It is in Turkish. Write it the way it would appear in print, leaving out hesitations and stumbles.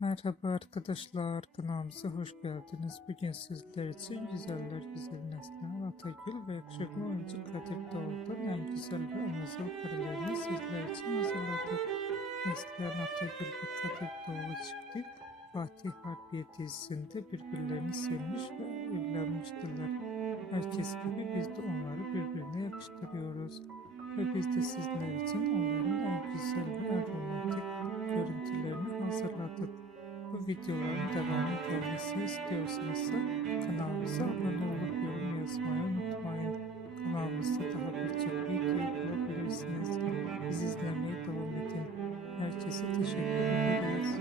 Merhaba arkadaşlar, kanalımıza hoş geldiniz. Bugün sizler için güzeller güzel Neslihan Atagül ve yakışıklı oyuncu Kadir Doğulu'dan en güzel ve en özel karelerini sizler için hazırladık. Neslihan Atagül ve Kadir Doğulu çifti Fatih Harbiye dizisinde birbirlerini sevmiş ve evlenmiştiler. Herkes gibi biz de onları birbirine yakıştırıyoruz. Ve biz de sizler için onların en güzel ve en romantik görüntülerini hazırladık. Bu videoların devamı gelmesini istiyorsanız kanalımıza abone olup yorum yazmayı unutmayın. Kanalımızda daha birçok video bulabilirsiniz. Bizi izlemeye devam edin. Herkese teşekkür ederiz.